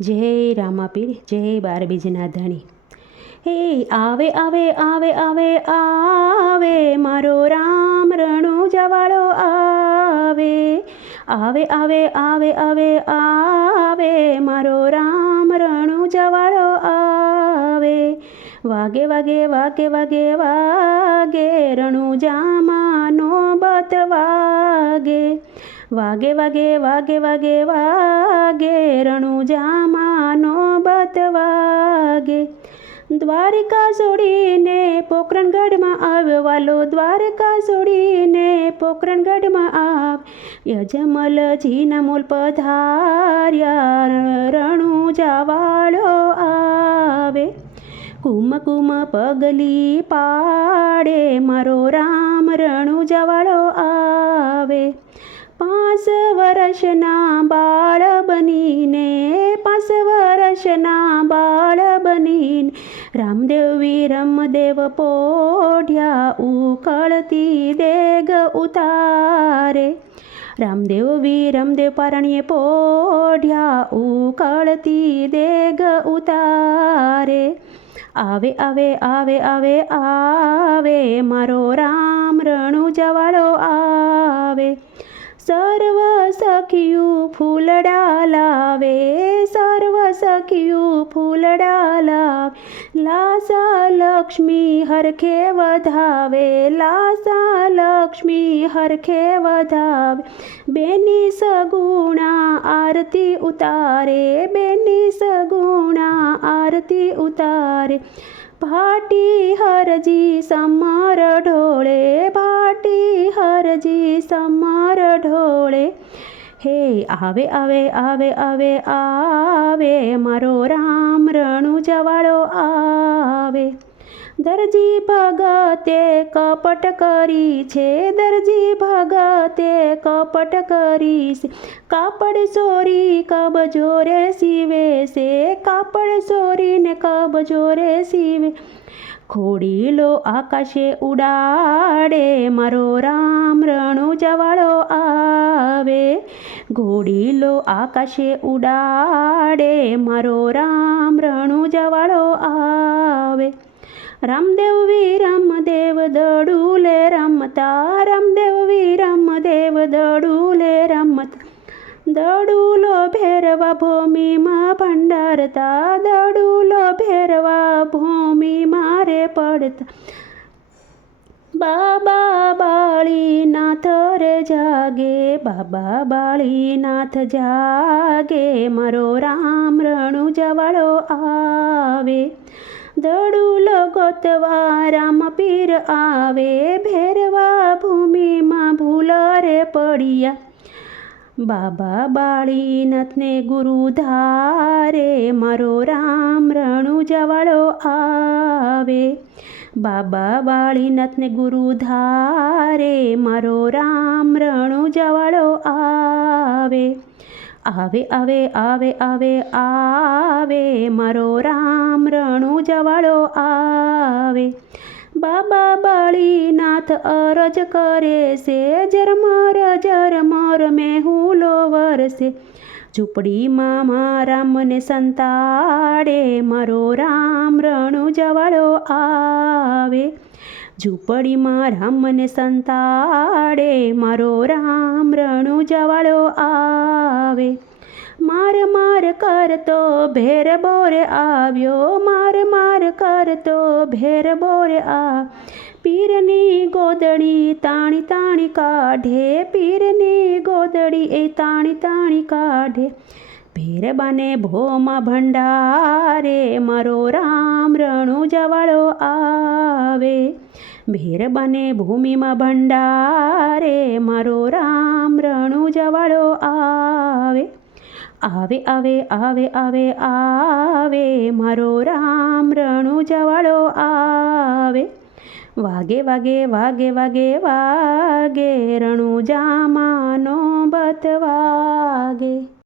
જય રામાપીર, જય બારબીજના ધણી હે, આવે આવે આવે આવે આવે, મારો રામ રણુ જવાળો આવે. આવે આવે આવે આવે આવે, મારો રામ રણુ જવાળો આવે. વાગે વાગે વાગે વાગે વાગે રણુ જામાનો બત વાગે. વાગે વાગે વાગે વાગે વાગે રણુજામાનો બત વાગે. દ્વારકા છોડીને પોકરણગઢમાં આવ્યો દ્વારકા છોડીને પોકરણગઢમાં આવ. યજમલજીના મૂલ પધાર્યા, રણુ જાવાળો આવે. કુમ કુમ, પગલી પાડે, મારો રામ રણુ જવાળો આવે પાંચ વર્ષના બાળ બનીને પાંચ વર્ષના બાળ બનીને રામદેવ વિરમદેવ પોઢ્યા ઉકળતી દેગ ઉતારે રામદેવ વિરમદેવ પારણીએ પોઢ્યા ઉકળતી દેગ ઉતારે આવે આવે આવે આવે આવે મારો રામ રણુ જવાળો આવે સર્વ સખિયું ફૂલડા લાવે સર્વ સખિયું ફૂલડા લાવે લાસા લક્ષ્મી હરખે વધાવે લાસા લક્ષ્મી હરખે વધાવે બેની સગુણા આરતી ઉતારે બેની સગુણા આરતી ઉતારે ભાટી હરજી સમર ઢોળે ભાટી હરજી સમર ઢોળે હે આવે આવે આવે આવે આવે મારો રામ રણુ જવાળો આવે દરજી ભગતે કપટ કરી છે, દરજી ભગતે કપટ કરી છે. કાપડ ચોરી કબ જોરે સીવે છે, કાપડ ચોરીને કબ જોરે સીવે. ખોડીલો આકાશે ઉડાડે, મારો રામ રણુ જવાળો આવે. ઘોડીલો આકાશે ઉડાડે, મારો રામ રણુ જવાળો આવે. રામદેવ વિરમદેવ દડુલે રમતા. રામદેવ વિરમદેવ દડુલે રમતા. દડુલો ભેરવા ભૂમિમાં ભંડારતા. દડુલો ભેરવા ભૂમિ મારે પડતા. બાબા બાળીનાથ રે જાગે, બાબા બાળીનાથ જાગે. મારો રામ રણુ જવાળો આવે. દડુલો ગોતવા રામ પીર આવે ભેરવા ભૂમિમાં ભૂલ રે પડ્યા બાબા બાળીનાથને ગુરુ ધારે મારો રામ રણુ જવાળો આવે બાબા બાળીનાથને ગુરુ ધારે મારો રામ રણુ જવાળો આવે આવે આવે આવે આવે આવે મારો રામ જવાળો આવે. બાબા બાળીનાથ અરજ કરે છે જરમર જરમર મેહુલો વરસે ઝૂંપડીમાં મારા મને સંતાડે, મારો રામ રણુ જવાળો આવે ઝૂંપડીમાં રામને સંતાડે, મારો રામ રણુ જવાળો આવે. માર માર કરતો, ભેર બોરે આવ્યો. માર માર કરતો, ભેર બોરે આ. પીરની ગોદડી તાણી તાણી કાઢે, પીરની ગોદડી એ તાણી તાણી કાઢે. ભેરબાને ભોમાં ભંડારે, મારો રામ રણુ જવાળો આવે. ભેરબાને ભૂમિમાં ભંડારે, મારો રામ રણુ જવાળો આવે આવે આવે આવે આવે, મારો રામ રણુ જવાળો આવે. વાગે વાગે વાગે વાગે વાગે રણુ જામાનો બત વાગે.